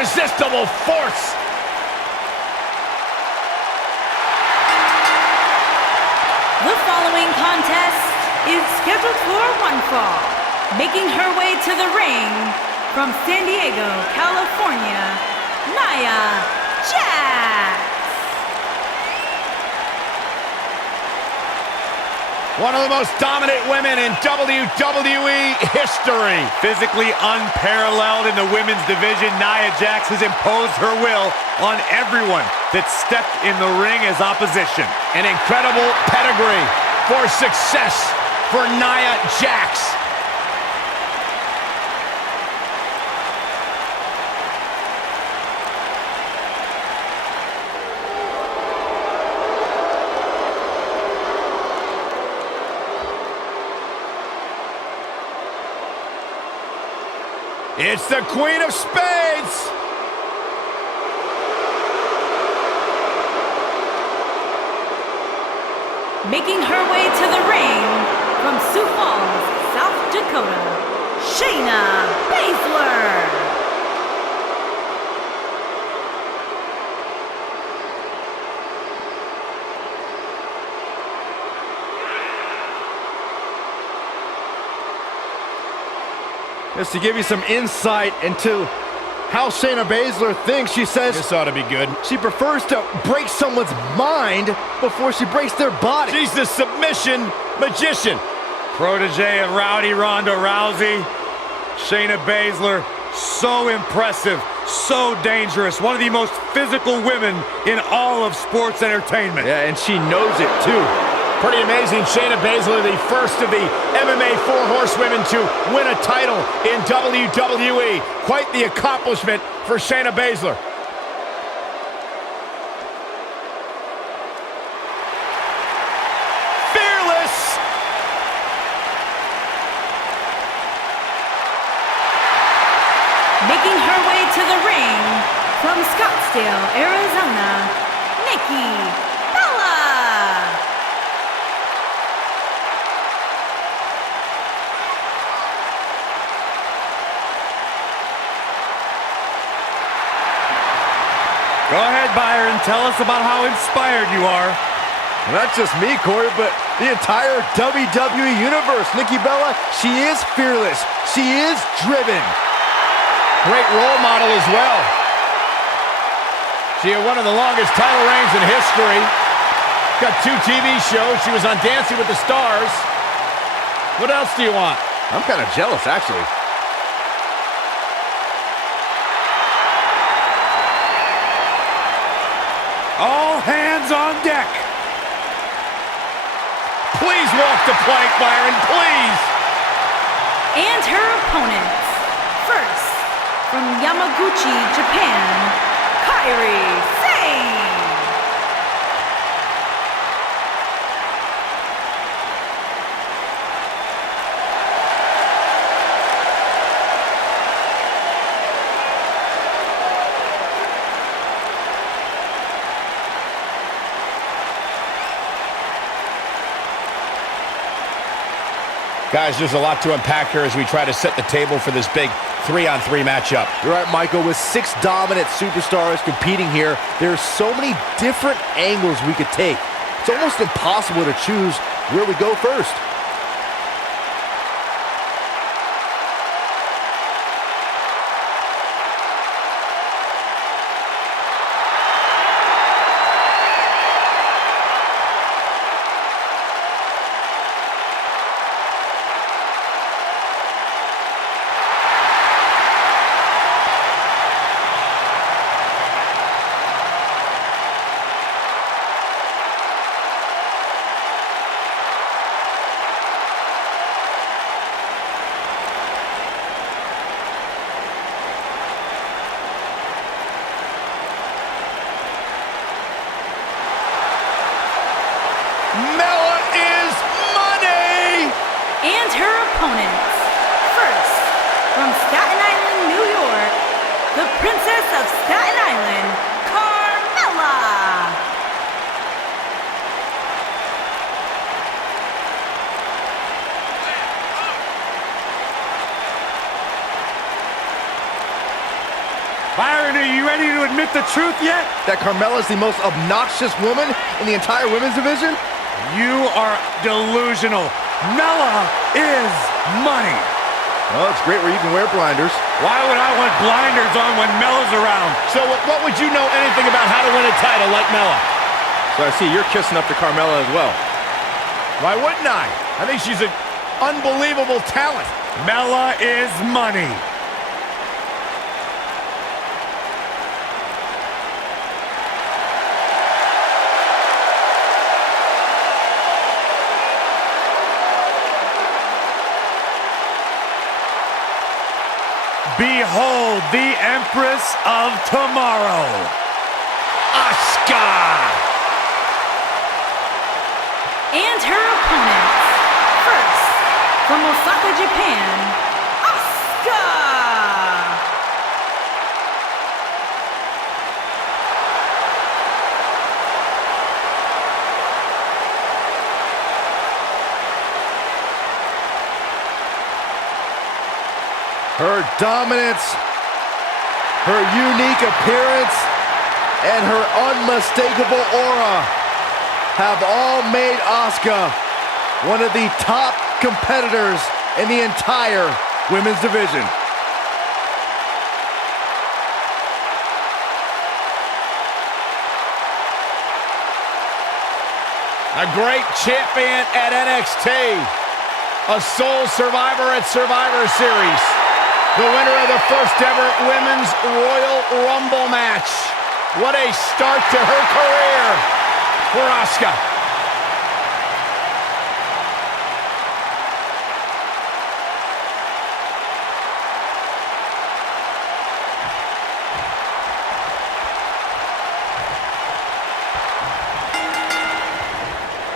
irresistible force. The following contest is scheduled for one fall. Making her way to the ring from San Diego, California, Nia Jax. One of the most dominant women in WWE history. Physically unparalleled in the women's division, Nia Jax has imposed her will on everyone that stepped in the ring as opposition. An incredible pedigree for success for Nia Jax. It's the Queen of Spades. Making her way to the ring from Sioux Falls, South Dakota, Shayna Baszler. Just to give you some insight into how Shayna Baszler thinks, she says this ought to be good. She prefers to break someone's mind before she breaks their body. She's the submission magician. Protege of Rowdy Ronda Rousey, Shayna Baszler, so impressive, so dangerous. One of the most physical women in all of sports entertainment. Yeah, and she knows it too. Pretty amazing. Shayna Baszler, the first of the MMA four horsewomen to win a title in WWE. Quite the accomplishment for Shayna Baszler. Fearless. Making her way to the ring from Scottsdale, Arizona, Nikki. Go ahead, Byron. Tell us about how inspired you are. Well, not just me, Corey, but the entire WWE Universe. Nikki Bella, she is fearless. She is driven. Great role model as well. She had one of the longest title reigns in history. Got 2 TV shows. She was on Dancing with the Stars. What else do you want? I'm kind of jealous, actually. All hands on deck. Please walk the plank, Byron, please. And her opponents. First, from Yamaguchi, Japan, Kairi Sane. Guys, there's a lot to unpack here as we try to set the table for this big 3-on-3 matchup. You're right, Michael. With 6 dominant superstars competing here, there's so many different angles we could take. It's almost impossible to choose where we go first. And her opponents. First, from Staten Island, New York, the Princess of Staten Island, Carmella. Byron, are you ready to admit the truth yet? That Carmella is the most obnoxious woman in the entire women's division? You are delusional. Mella is money. Well, it's great where you can wear blinders. Why would I want blinders on when Mella's around? So what would you know anything about how to win a title like Mella? So I see you're kissing up to Carmella as well. Why wouldn't I? I think she's an unbelievable talent. Mella is money. Behold the Empress of Tomorrow, Asuka! And her opponents. First, from Osaka, Japan, Asuka! Her dominance, her unique appearance, and her unmistakable aura have all made Asuka one of the top competitors in the entire women's division. A great champion at NXT. A sole survivor at Survivor Series. The winner of the first ever Women's Royal Rumble match. What a start to her career for Asuka.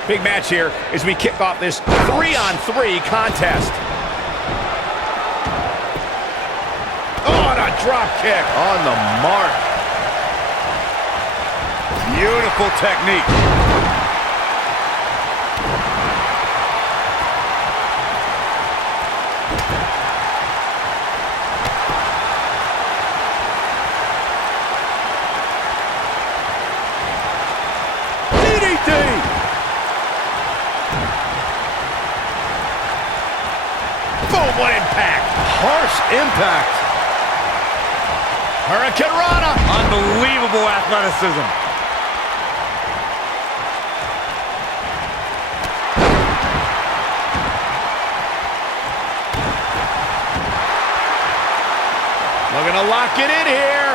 Big match here as we kick off this 3-on-3 contest. Oh, and a drop kick. On the mark. beautiful technique. Boom, what impact! Harsh impact. Hurricane Rana! Unbelievable athleticism. Looking to lock it in here.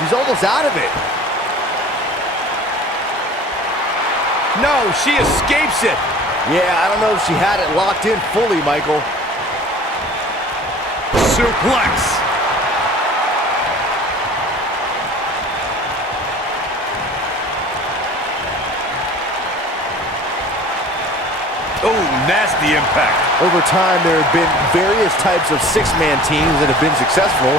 She's almost out of it. No, she escapes it. Yeah, I don't know if she had it locked in fully, Michael. Suplex. Oh, nasty impact. Over time, there have been various types of six-man teams that have been successful.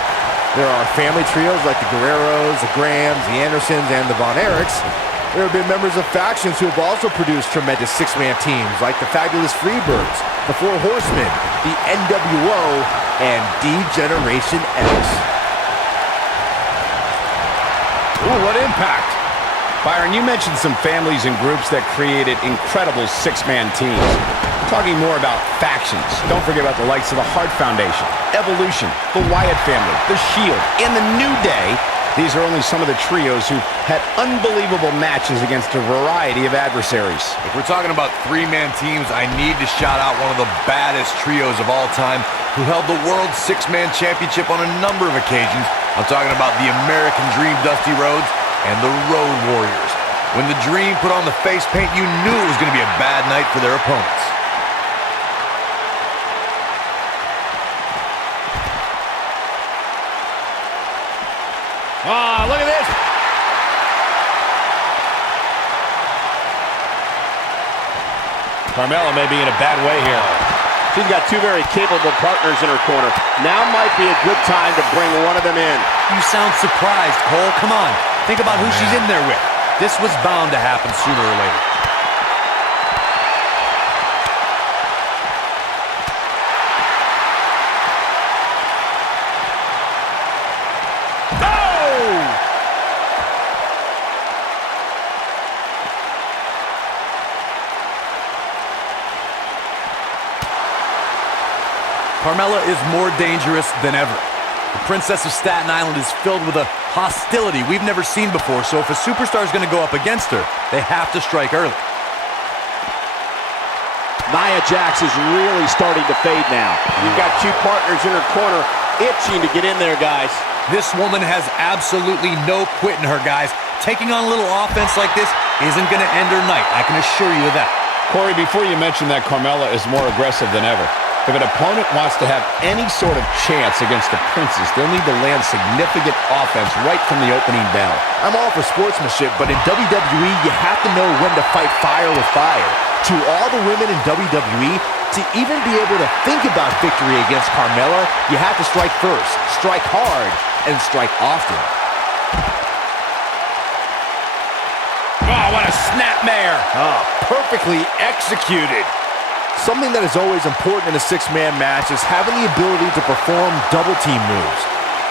There are family trios like the Guerreros, the Grahams, the Andersons, and the Von Erichs. There have been members of factions who have also produced tremendous six-man teams, like the Fabulous Freebirds, the Four Horsemen, the NWO, and D-Generation X. Ooh, what impact. Byron, you mentioned some families and groups that created incredible six-man teams. I'm talking more about factions. Don't forget about the likes of the Hart Foundation, Evolution, the Wyatt family, the Shield, and the New Day. These are only some of the trios who had unbelievable matches against a variety of adversaries. If we're talking about three-man teams, I need to shout out one of the baddest trios of all time who held the World Six-Man Championship on a number of occasions. I'm talking about the American Dream, Dusty Rhodes, and the Road Warriors. When the Dream put on the face paint, you knew it was going to be a bad night for their opponents. Ah, look at this. Carmella may be in a bad way here. She's got two very capable partners in her corner. Now might be a good time to bring one of them in. You sound surprised, Cole. Come on. Think about who she's in there with. This was bound to happen sooner or later. Carmella is more dangerous than ever. The Princess of Staten Island is filled with a hostility we've never seen before, so if a superstar is going to go up against her, they have to strike early. Nia Jax is really starting to fade now. You've got two partners in her corner itching to get in there, guys. This woman has absolutely no quit in her, guys. Taking on a little offense like this isn't going to end her night, I can assure you of that. Corey, before you mention that Carmella is more aggressive than ever, if an opponent wants to have any sort of chance against the Princess, they'll need to land significant offense right from the opening bell. I'm all for sportsmanship, but in WWE, you have to know when to fight fire with fire. To all the women in WWE, to even be able to think about victory against Carmella, you have to strike first, strike hard, and strike often. Oh, what a snapmare! Oh, perfectly executed. Something that is always important in a six-man match is having the ability to perform double team moves.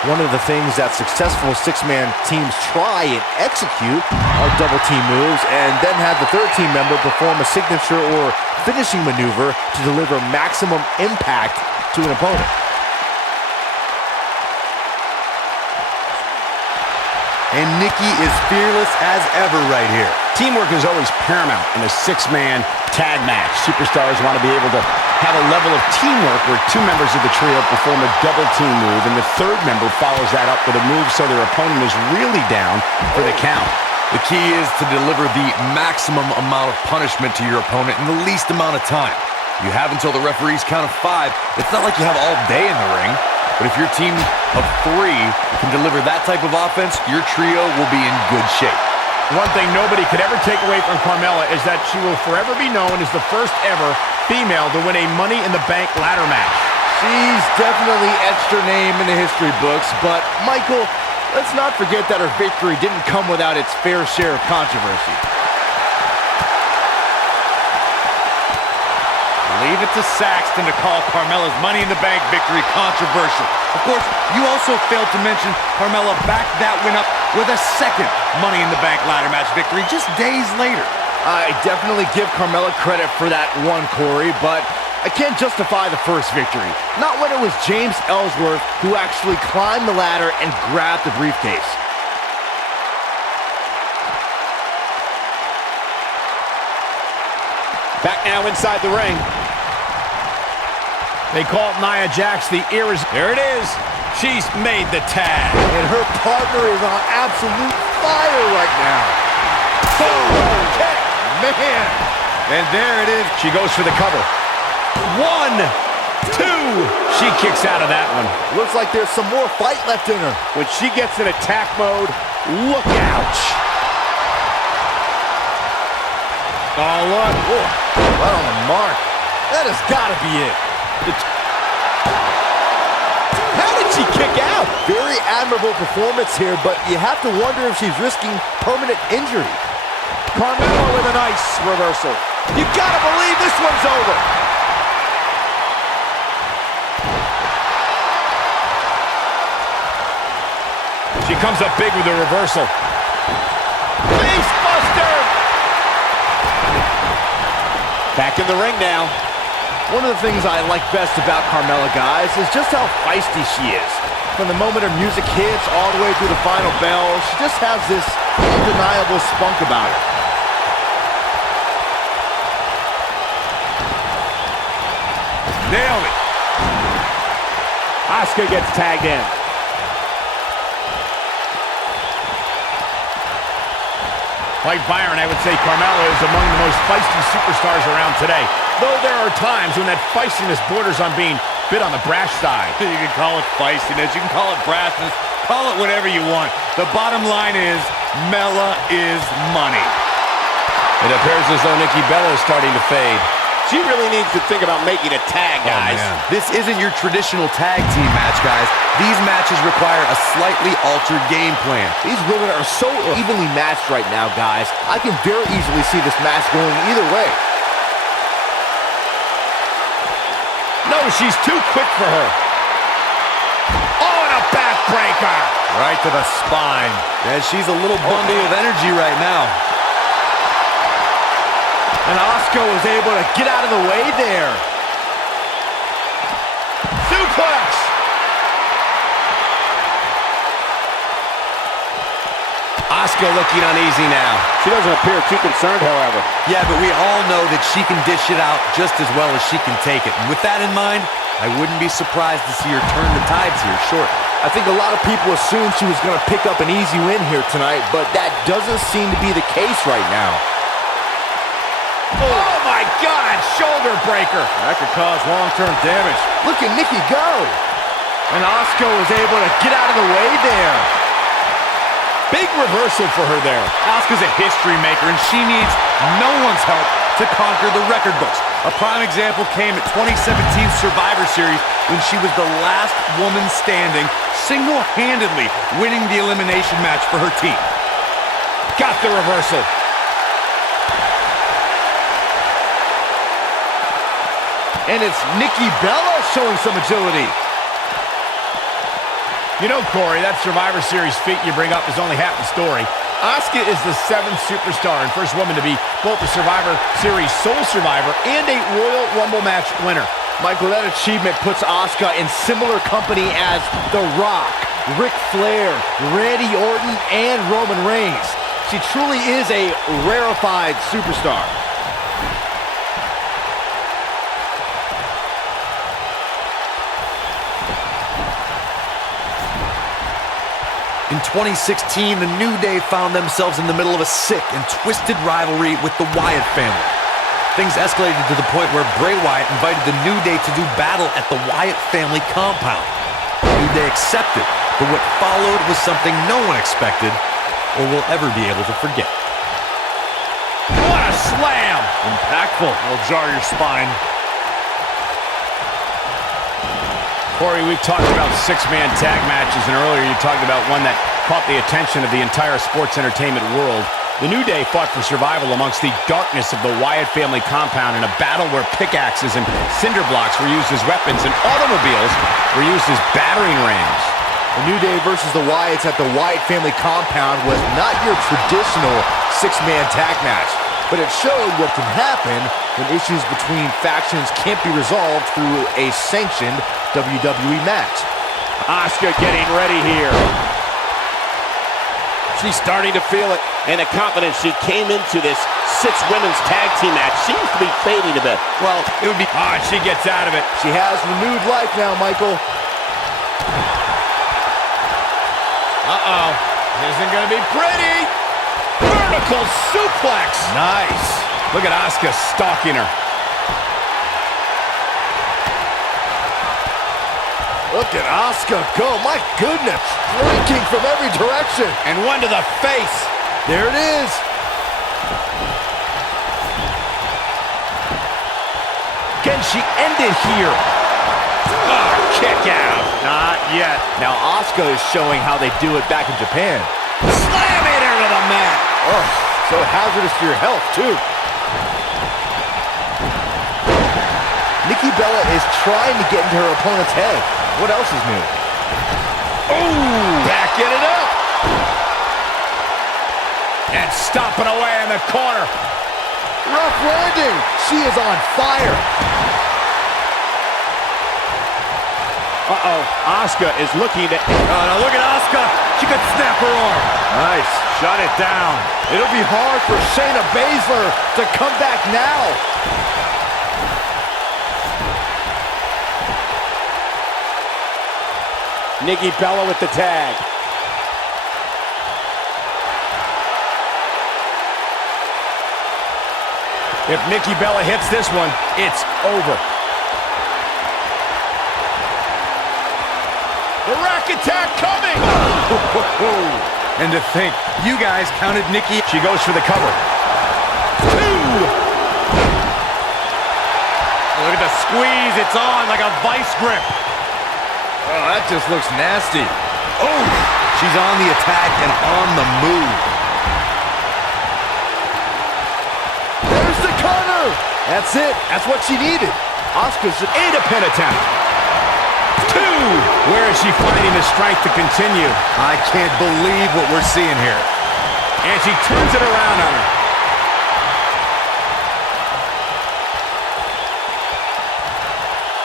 One of the things that successful six-man teams try and execute are double team moves, and then have the third team member perform a signature or finishing maneuver to deliver maximum impact to an opponent. And Nikki is fearless as ever right here. Teamwork is always paramount in a six-man tag match. Superstars want to be able to have a level of teamwork where two members of the trio perform a double team move, and the third member follows that up with a move so their opponent is really down for the count. The key is to deliver the maximum amount of punishment to your opponent in the least amount of time. You have until the referee's count of 5. It's not like you have all day in the ring. But if your team of 3 can deliver that type of offense, your trio will be in good shape. One thing nobody could ever take away from Carmella is that she will forever be known as the first ever female to win a Money in the Bank ladder match. She's definitely etched her name in the history books, but Michael, let's not forget that her victory didn't come without its fair share of controversy. Leave it to Saxton to call Carmella's Money in the Bank victory controversial. Of course, you also failed to mention Carmella backed that win up with a second Money in the Bank ladder match victory just days later. I definitely give Carmella credit for that one, Corey, but I can't justify the first victory. Not when it was James Ellsworth who actually climbed the ladder and grabbed the briefcase. Back now inside the ring. They call it Nia Jax the There it is. She's made the tag. And her partner is on absolute fire right now. Boom! Kick! Man! And there it is. She goes for the cover. 1, 2. She kicks out of that one. Looks like there's some more fight left in her. When she gets in attack mode, look out. Oh, look. Oh, right on the mark. That has got to be it. How did she kick out? Very admirable performance here, but you have to wonder if she's risking permanent injury. Carmella with a nice reversal. You gotta believe this one's over. She comes up big with a reversal. Face buster! Back in the ring now. One of the things I like best about Carmella, guys, is just how feisty she is. From the moment her music hits all the way through the final bell, she just has this undeniable spunk about her. Nailed it. Asuka gets tagged in. Like Byron, I would say Carmella is among the most feisty superstars around today. Though there are times when that feistiness borders on being a bit on the brash side. You can call it feistiness, you can call it brashness, call it whatever you want. The bottom line is, Mella is money. It appears as though Nikki Bella is starting to fade. She really needs to think about making a tag, guys. This isn't your traditional tag team match, guys. These matches require a slightly altered game plan. These women are so evenly matched right now, guys. I can very easily see this match going either way. No, she's too quick for her. Oh, and a backbreaker. Right to the spine. And she's a little bundy of energy right now. And Asuka was able to get out of the way there. suplex! Asuka looking uneasy now. She doesn't appear too concerned, however. Yeah, but we all know that she can dish it out just as well as she can take it. And with that in mind, I wouldn't be surprised to see her turn the tides here shortly. I think a lot of people assumed she was going to pick up an easy win here tonight, but that doesn't seem to be the case right now. Oh my God, shoulder breaker. That could cause long-term damage. Look at Nikki go. And Asuka was able to get out of the way there. Big reversal for her there. Asuka's a history maker, and she needs no one's help to conquer the record books. A prime example came at 2017 Survivor Series when she was the last woman standing, single-handedly winning the elimination match for her team. Got the reversal. And it's Nikki Bella showing some agility. You know, Corey, that Survivor Series feat you bring up is only half the story. Asuka is the 7th superstar and first woman to be both the Survivor Series sole survivor and a Royal Rumble match winner. Michael, that achievement puts Asuka in similar company as The Rock, Ric Flair, Randy Orton, and Roman Reigns. She truly is a rarefied superstar. In 2016, the New Day found themselves in the middle of a sick and twisted rivalry with the Wyatt family. Things escalated to the point where Bray Wyatt invited the New Day to do battle at the Wyatt family compound. The New Day accepted, but what followed was something no one expected or will ever be able to forget. What a slam! Impactful. It'll jar your spine. Corey, we've talked about six-man tag matches, and earlier you talked about one that caught the attention of the entire sports entertainment world. The New Day fought for survival amongst the darkness of the Wyatt family compound in a battle where pickaxes and cinder blocks were used as weapons and automobiles were used as battering rams. The New Day versus the Wyatts at the Wyatt family compound was not your traditional six-man tag match, but it showed what can happen when issues between factions can't be resolved through a sanctioned WWE match. Asuka getting ready here. She's starting to feel it, and the confidence she came into this six women's tag team match seems to be fading a bit. Well, it would be... Ah, she gets out of it. She has renewed life now, Michael. Uh-oh. This isn't going to be pretty. Vertical suplex. Nice. Look at Asuka stalking her. Look at Asuka go. My goodness. Flanking from every direction. And one to the face. There it is. Can she end it here? Oh, kick out. Not yet. Now Asuka is showing how they do it back in Japan. Slamming her to the mat. Oh, so hazardous for your health, too. Nikki Bella is trying to get into her opponent's head. What else is new? Ooh, backing it up. And stomping away in the corner. Rough landing. She is on fire. Uh-oh, Asuka is looking to... Oh, no, look at Asuka. She could snap her arm. Nice. Shut it down. It'll be hard for Shayna Baszler to come back now. Nikki Bella with the tag. If Nikki Bella hits this one, it's over. The rack attack coming! And to think, you guys counted Nikki. She goes for the cover. 2! Look at the squeeze. It's on like a vice grip. Oh, that just looks nasty. Oh, she's on the attack and on the move. There's the counter. That's it. That's what she needed. Asuka's And a pin attempt. 2! Where is she finding the strength to continue? I can't believe what we're seeing here. And she turns it around on her.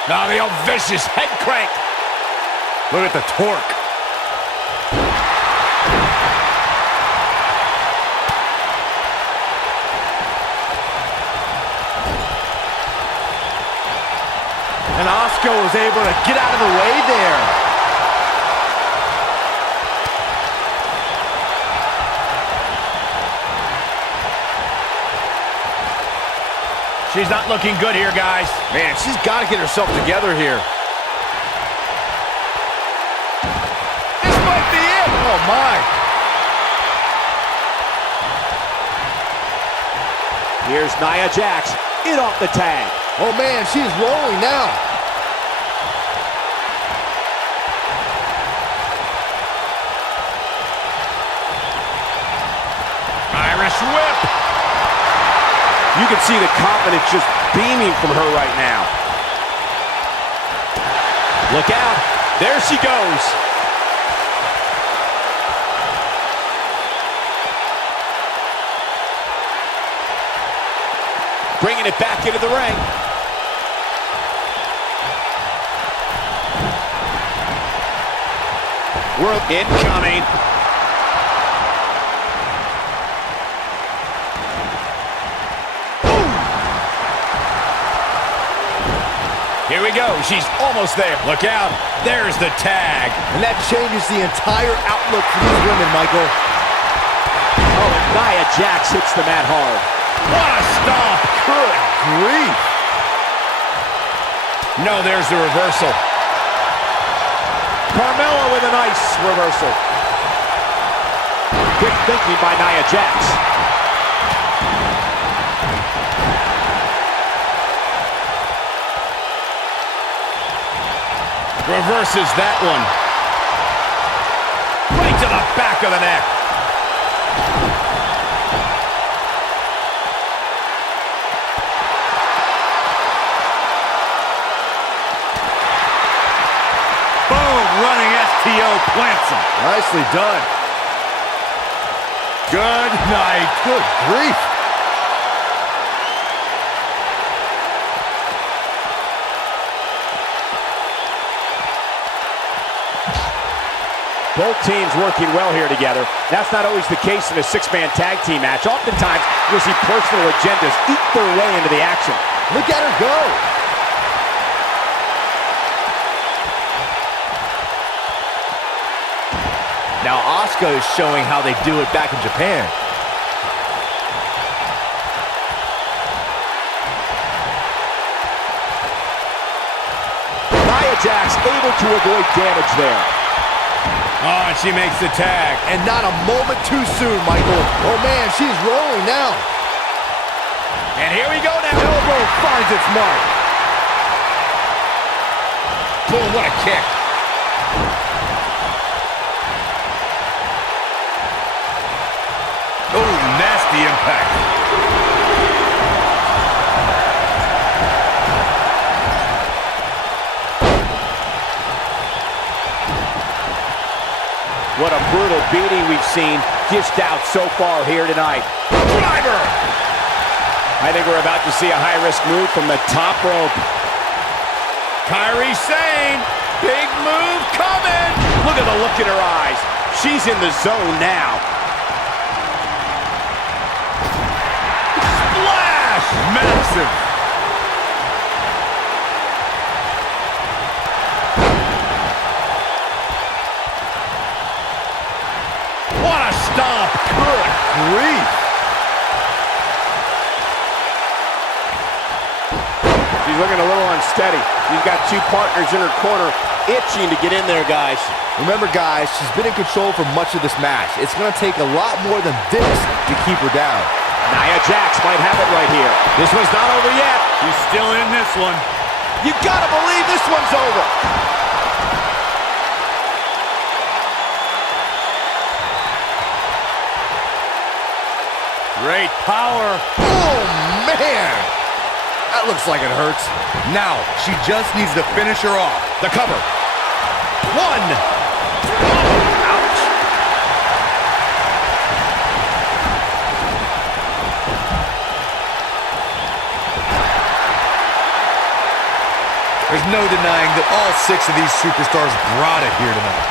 Now the old vicious head crank. Look at the torque. And Asuka was able to get out of the way there. She's not looking good here, guys. Man, she's got to get herself together here. This might be it. Oh, my. Here's Nia Jax in off the tag. Oh, man, she's rolling now. Irish whip. You can see the confidence just beaming from her right now. Look out. There she goes. Bringing it back into the ring. World incoming. Here we go. She's almost there. Look out. There's the tag. And that changes the entire outlook for these women, Michael. Oh, and Nia Jax hits the mat hard. What a stomp. Good grief. No, there's the reversal. Carmella with a nice reversal. Quick thinking by Nia Jax. Reverses that one. Right to the back of the neck. Boom, running STO plants him. Nicely done. Good night. Good grief. Both teams working well here together. That's not always the case in a six-man tag team match. Oftentimes, you'll see personal agendas eat their way into the action. Look at her go. Now Asuka is showing how they do it back in Japan. Nia Jax able to avoid damage there. Oh, and she makes the tag. And not a moment too soon, Michael. Oh, man, she's rolling now. And here we go now. Elbow finds its mark. Boom, what a kick. Oh, nasty impact. What a brutal beating we've seen dished out so far here tonight. Driver! I think we're about to see a high-risk move from the top rope. Kairi Sane. Big move coming. Look at the look in her eyes. She's in the zone now. Splash! Massive. What a stomp. Good grief. She's looking a little unsteady. She's got two partners in her corner itching to get in there, guys. Remember, guys, she's been in control for much of this match. It's going to take a lot more than this to keep her down. Nia Jax might have it right here. This one's not over yet. She's still in this one. You gotta believe this one's over. Great power. Oh, man. That looks like it hurts. Now, she just needs to finish her off. The cover. One. Ouch. There's no denying that all 6 of these superstars brought it here tonight.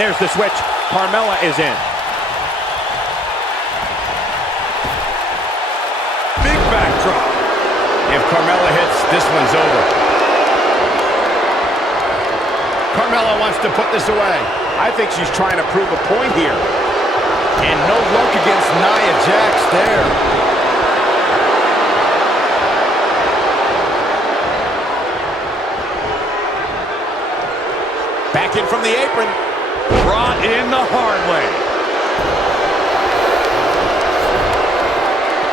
There's the switch. Carmella is in. Big backdrop. If Carmella hits, this one's over. Carmella wants to put this away. I think she's trying to prove a point here. And no luck against Nia Jax there. Back in from the apron. Brought in the hard way.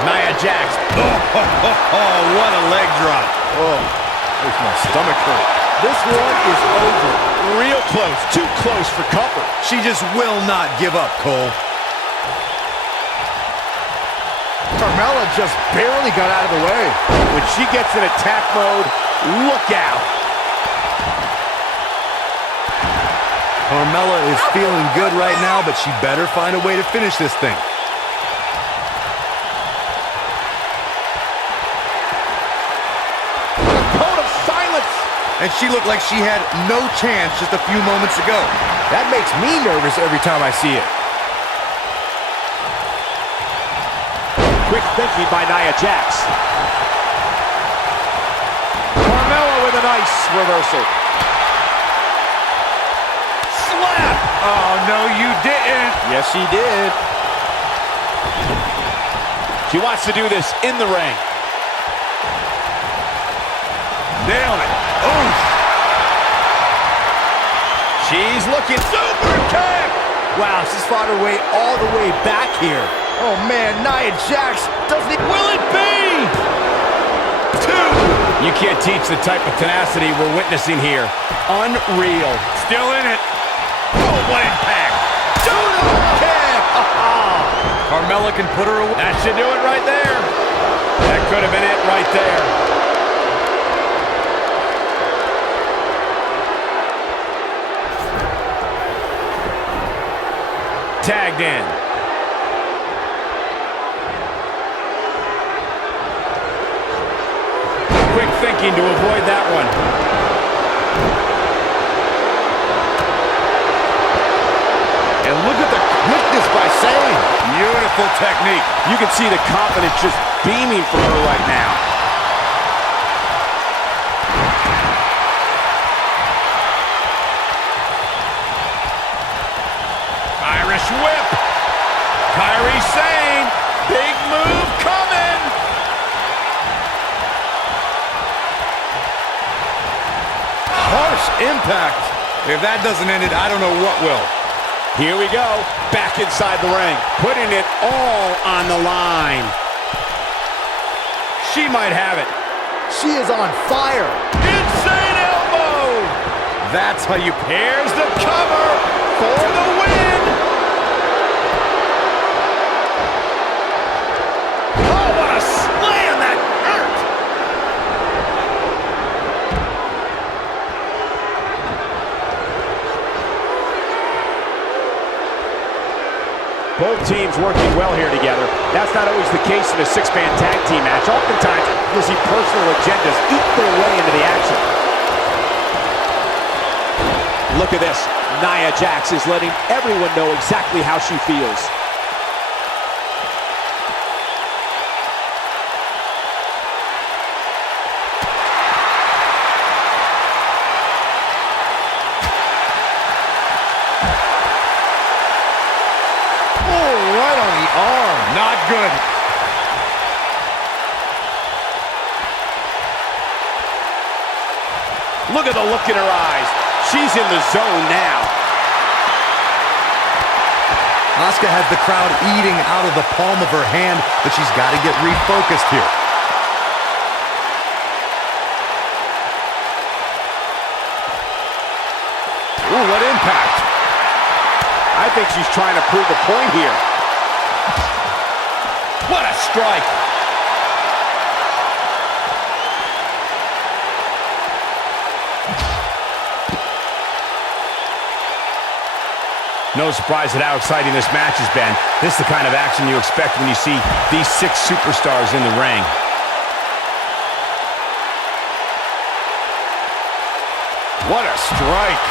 Nia Jax. Oh, what a leg drop. Oh, makes my stomach hurt. This one is over. Real close. Too close for comfort. She just will not give up, Cole. Carmella just barely got out of the way. When she gets in attack mode, look out. Carmella is feeling good right now, but she better find a way to finish this thing. A cone of silence. And she looked like she had no chance just a few moments ago. That makes me nervous every time I see it. Quick thinking by Nia Jax. Carmella with a nice reversal. Slap! Oh, no, you didn't. Yes, she did. She wants to do this in the ring. Nailed it. Oof. She's looking super kick. Wow, she's fought her way all the way back here. Oh man, Nia Jax doesn't even... Will it be? 2. You can't teach the type of tenacity we're witnessing here. Unreal. Still in it. Oh, what impact. Judo kick. Carmella can put her away. That should do it right there. That could have been it right there. Tagged in. Quick thinking to avoid that one. And look at the quickness by Sane. Beautiful technique. You can see the confidence just beaming from her right now. Irish whip. Kairi Sane. Big move coming. Harsh impact. If that doesn't end it, I don't know what will. Here we go. Back inside the ring. Putting it all on the line. She might have it. She is on fire. Insane elbow. That's how you... Here's the cover for the win. Oh, what a slam. That hurt. Both teams working well here together. That's not always the case in a 6-man tag team match. Oftentimes, you'll see personal agendas eat their way into the action. Look at this. Nia Jax is letting everyone know exactly how she feels. Not good. Look at the look in her eyes. She's in the zone now. Asuka has the crowd eating out of the palm of her hand, but she's got to get refocused here. Ooh, what impact. I think she's trying to prove a point here. What a strike. No surprise at how exciting this match has been. This is the kind of action you expect when you see these 6 superstars in the ring. What a strike.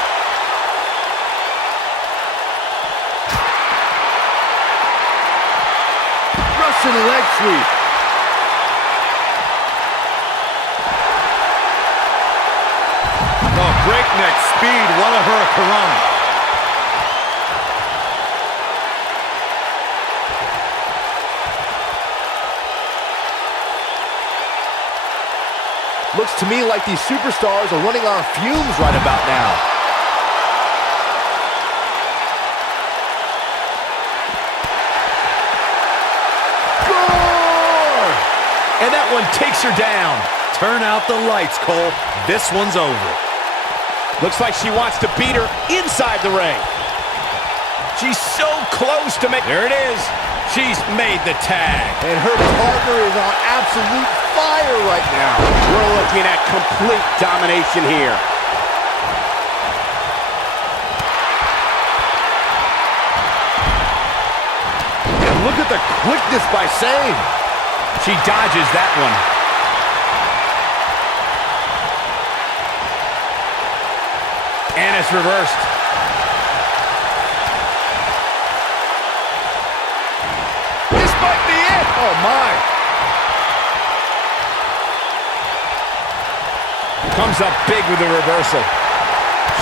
Russian leg sweep. Oh, breakneck speed. What a hurricanrana. Looks to me like these superstars are running on fumes right about now. Good! And that one takes her down. Turn out the lights, Cole. This one's over. Looks like she wants to beat her inside the ring. She's so close to make... There it is. She's made the tag. And her partner is on absolute fire right now. We're looking at complete domination here. And look at the quickness by Sane. She dodges that one. And it's reversed. This might be it. Oh, my. Comes up big with the reversal.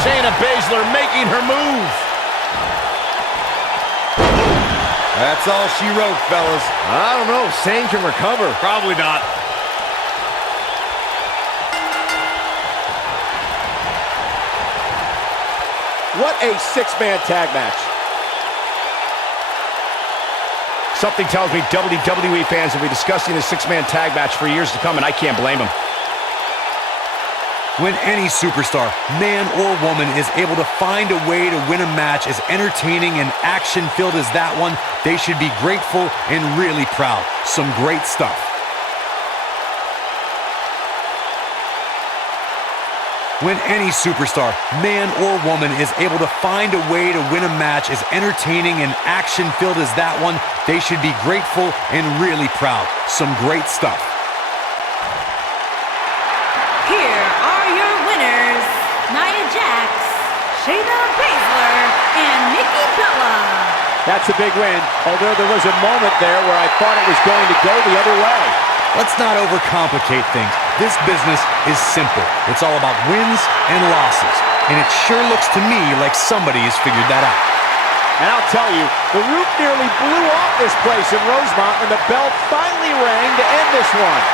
Shayna Baszler making her move. That's all she wrote, fellas. I don't know. Sane can recover. Probably not. What a 6-man tag match. Something tells me WWE fans will be discussing this 6-man tag match for years to come, and I can't blame them. When any superstar, man or woman, is able to find a way to win a match as entertaining and action-filled as that one, they should be grateful and really proud. Some great stuff. When any superstar, man or woman, is able to find a way to win a match as entertaining and action-filled as that one, they should be grateful and really proud. Some great stuff. Here are your winners, Nia Jax, Shayna Baszler, and Nikki Bella. That's a big win, although there was a moment there where I thought it was going to go the other way. Let's not overcomplicate things. This business is simple. It's all about wins and losses. And it sure looks to me like somebody has figured that out. And I'll tell you, the roof nearly blew off this place in Rosemont when the bell finally rang to end this one.